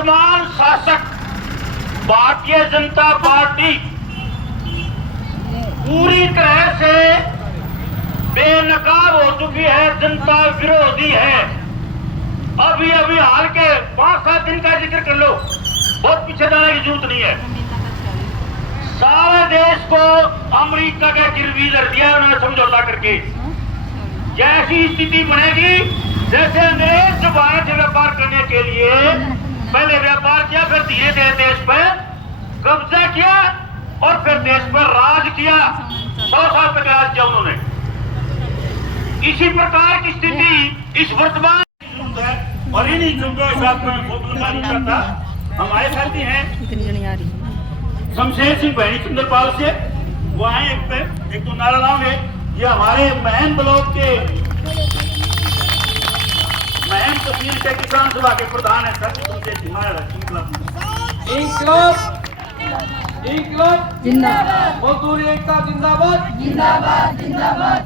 वर्तमान शासक भारतीय जनता पार्टी पूरी तरह से बेनकाब हो चुकी है, जनता विरोधी है। अभी अभी हाल के 5-7 दिन का जिक्र कर लो, बहुत पीछे जाने की जरूरत नहीं है। सारे देश को अमेरिका के गिरवी कर दिया उन्होंने समझौता करके। जैसी स्थिति बनेगी, जैसे अंग्रेज जो भारत से व्यापार करने के लिए पहले व्यापार किया, फिर धीरे धीरे देश पर कब्जा किया और फिर देश पर राज किया। 100 साल तक राज किया उन्होंने। इसी प्रकार की स्थिति इस वर्तमान और इन्हीं चुनौतियों के साथ में फोटोग्राफी करता हमारे साथी हैं शमशेर सिंह बहनी चंद्रपाल से। वो आए एक तो नारा लाओगे। ये हमारे महन ब्लॉक के महन तहसील के किसान सभा के प्रधान है सर। उनसे इंकलाब जिंदाबाद, मजदूर एकता जिंदाबाद, जिंदाबाद जिंदाबाद,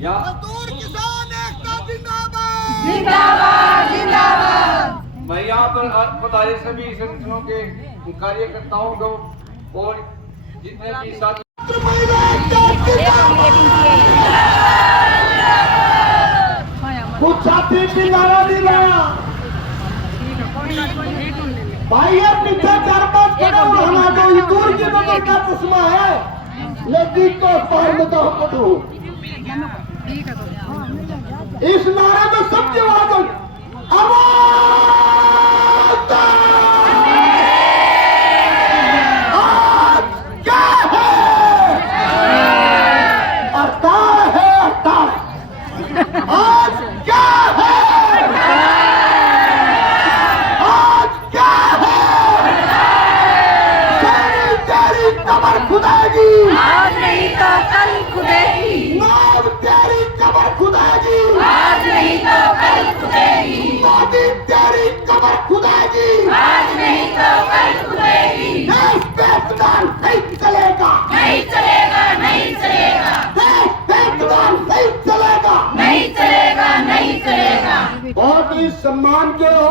या मजदूर किसान एकता जिंदाबाद, जिंदाबाद जिंदाबाद। मैं यहाँ पर पधारे सभी संगठनों के कार्यकर्ताओं को और जितने भी साथ कुछ साथी भी नारा दी रहा भाई है पीछे 4-5 खड़े हो। हमारा तो दूर की नजर का चश्मा है, लेकिन तो पार में तो पटू। इस नारे में सब जवाब आज नहीं तो कल खुदेगी, नाम तेरी कबर खुदाएगी, आज नहीं तो कल खुदेगी, मोदी तेरी कबर खुदाएगी, आज नहीं तो कल खुदेगी। देश बेचदार नहीं चलेगा, नहीं चलेगा, नहीं चलेगा, देश बेचदार नहीं चलेगा, नहीं चलेगा, नहीं चलेगा। बहुत ही सम्मान के हो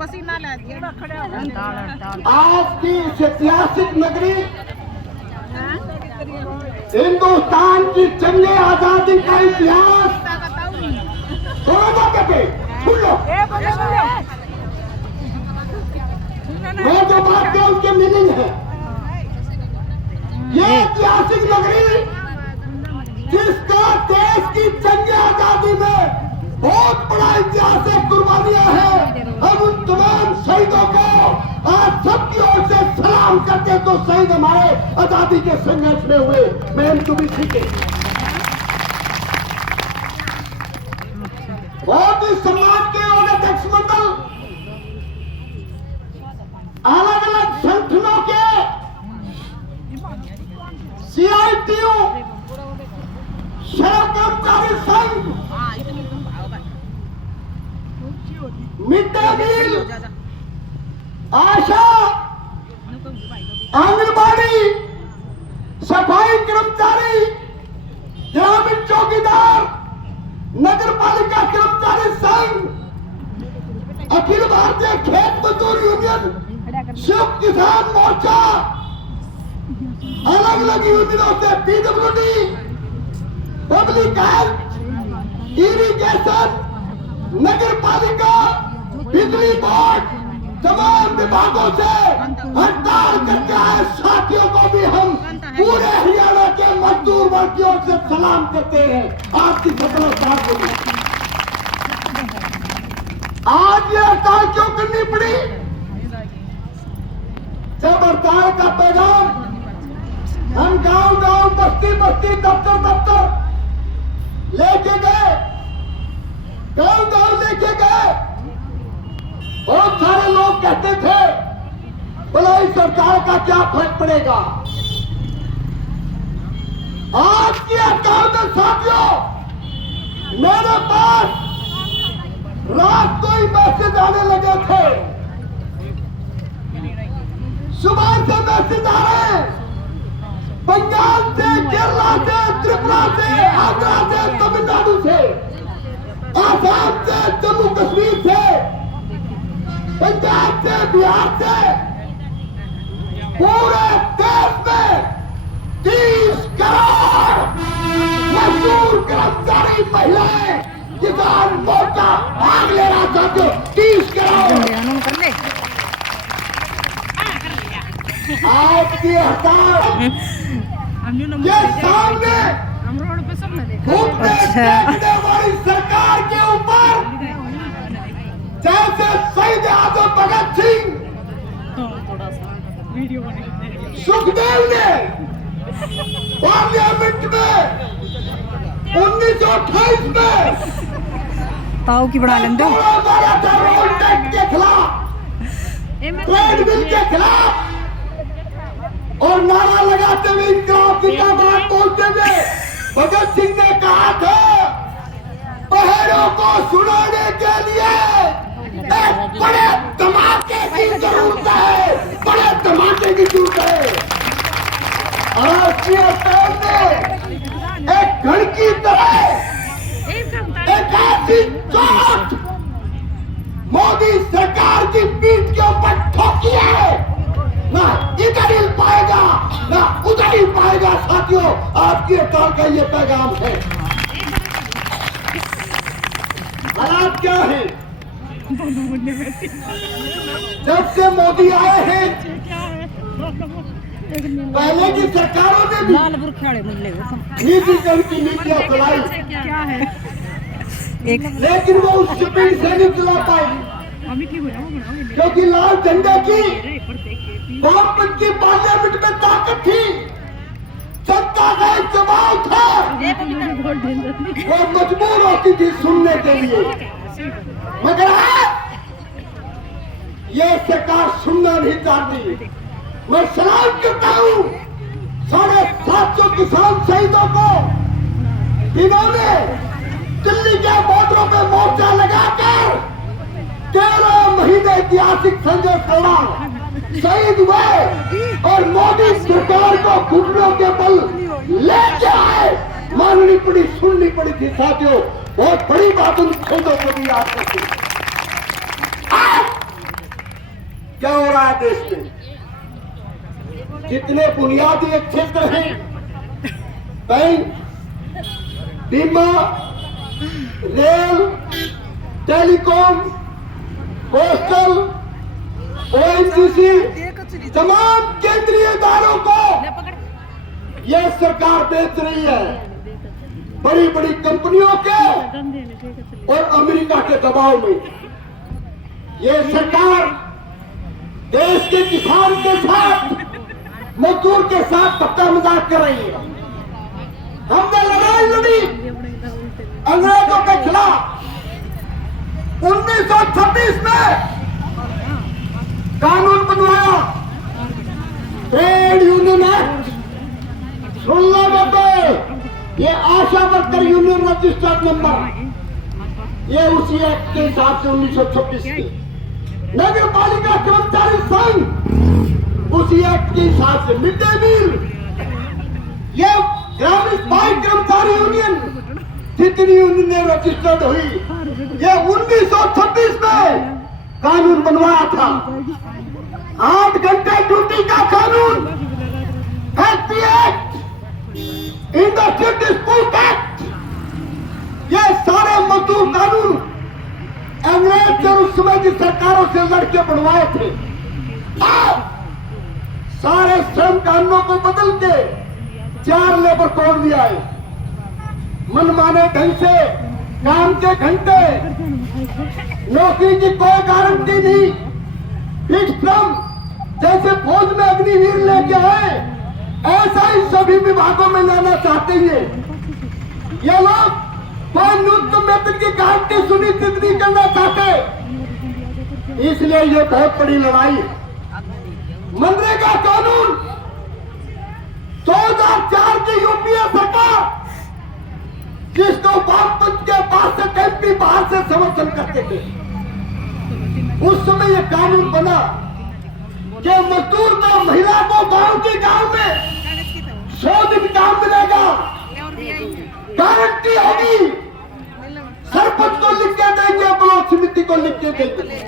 पसीना ला दिया। आज की इस ऐतिहासिक नगरी हिंदुस्तान की जंग आजादी का इतिहास सुन लो। मैं जो बात किया उसके मीनिंग है। ये ऐतिहासिक नगरी जिसका देश की जंग आजादी में बहुत बड़ा इतिहास है, कुर्बानियां हैं। हम उन तमाम शहीदों को आज सबकी ओर से सलाम करते हैं। तो शहीद हमारे आजादी के संघर्ष में हुए, मैं इनको भी सीखे बहुत ही सम्मान के और अध्यक्ष मंडल अलग अलग संगठनों के CITU, श्रम कर्मचारी संघ, मिड डे मील, आशा, आंगनबाड़ी, सफाई कर्मचारी, ग्रामीण चौकीदार, नगर पालिका कर्मचारी संघ, अखिल भारतीय खेत मजदूर यूनियन, संयुक्त किसान मोर्चा, अलग अलग यूनियनों से PWD, पब्लिक हेल्थ, इरिगेशन, नगर पालिका, बिजली बोर्ड, तमाम विभागों से हड़ताल करके आए साथियों को भी हम पूरे हरियाणा के मजदूर वर्ग की ओर से सलाम करते हैं। आपकी सफलता को आज ये हड़ताल क्यों करनी पड़ी? जब हड़ताल का पैगाम हम गांव गांव, बस्ती बस्ती, दफ्तर दफ्तर लेके गए, गांव गांव लेके गए, बहुत सारे लोग कहते थे बोला इस सरकार का क्या फर्क पड़ेगा। आज की हड़ताल में साथियों मेरे पास रात को ही मैसेज आने लगे थे, सुबह से मैसेज आ रहे हैं, बंगाल से, केरला से, त्रिपुरा से, आंध्रा से, तमिलनाडु से, आसाम से, जम्मू कश्मीर से, पंजाब से, बिहार से पूरे देश में 30 करोड़ मजदूर कर्मचारी महिलाएं किसान मोर्चा भाग ले रहा था। 30 करोड़ आज की हड़ताल ये सामने घूमने देखने वाली सरकार के ऊपर जैसे शहीद आजम भगत सिंह सुखदेव ने पार्लियामेंट में 1928 में ताऊ की बना लेंगे मारा था रोड टैक्स के खिलाफ, ट्रेड बिल के खिलाफ, और नारा लगाते हुए इनकलाब जिंदाबाद बोलते हुए भगत सिंह ने कहा था बहरों को सुनाने के लिए एक बड़े धमाके की जरूरत है, बड़े धमाके की जरूरत है। राष्ट्रीय स्तर में एक घर की तरह एक ऐसी चोट मोदी सरकार की पीठ के ऊपर ठोकी है, ना इधर हिल पाएगा ना उधर हिल पाएगा। साथियों, आज की हड़ताल का ये पैगाम है। हालात क्या है? जब से मोदी आए हैं पहले की सरकारों ने भी नीतिकरण की नीतियां चलाई, लेकिन वो उस स्पीड से नहीं चला पाई क्योंकि लाल झंडे की वामपंथ की पार्लियामेंट में ताकत थी, जनता का एक दबाव था, वो मजबूर होती थी सुनने के लिए। मगर आज ये सरकार सुनना नहीं चाहती। मैं सलाम करता हूँ 750 किसान शहीदों को, जिन्होंने दिल्ली के बॉर्डरों पे मोर्चा लगाकर 13 महीने ऐतिहासिक संघर्ष लड़ा, शहीद हुए और मोदी सरकार को घुटनों के बल लेके आए। माननी पड़ी, सुननी पड़ी थी। साथियों, बहुत बड़ी बात उन शहीदों को भी याद करती। आज क्या हो रहा है देश में? जितने बुनियादी क्षेत्र हैं, बैंक, बीमा, रेल, टेलीकॉम, पोस्टल, ओएनजीसी, तमाम केंद्रीय इदारों को यह सरकार बेच रही है, बड़ी बड़ी कंपनियों के और अमेरिका के दबाव में। यह सरकार देश के किसान के साथ, मजदूर के साथ धक्का मजाक कर रही है। हमने लड़ाई लड़ी अंग्रेजों के खिलाफ 1926 में, कानून बनवाया ट्रेड यूनियन एक्ट 1690, ये आशा वर्कर यूनियन रजिस्टर्ड नंबर, ये उसी एक्ट के हिसाब से 1926 की। नगर पालिका कर्मचारी संघ उसी एक्ट के हिसाब से। मिड डे मील, ये ग्रामीण सफाई कर्मचारी यूनियन जितनी यूनियन रजिस्टर्ड हुई, ये 1926 में कानून बनवाया था। 8 घंटे ड्यूटी का कानून, factory act, industrial dispute act, ये सारे मजदूर कानून अंग्रेज और उस समय की सरकारों से लड़के बनवाए थे। अब सारे श्रम कानूनों को बदल के 4 लेबर कोड भी आए। मनमाने ढंग से काम के घंटे, नौकरी की कोई गारंटी नहीं, फिक्स टर्म, जैसे फौज में अग्निवीर लेके आए ऐसा ही सभी विभागों में लाना चाहते हैं। ये लोग कोई न्यूनतम वेतन की गारंटी सुनिश्चित नहीं करना चाहते, इसलिए ये बहुत बड़ी लड़ाई है। मनरेगा कानून 2004 की यूपीए सरकार, जिसको वामपंथ के पास से एमपी बाहर से समर्थन करते थे, उस समय ये कानून बना कि मजदूर को, महिला को गांव के गांव में 100 दिन काम मिलेगा, गारंटी होगी। सरपंच को लिख के देंगे, ब्लॉक समिति को लिख के देंगे।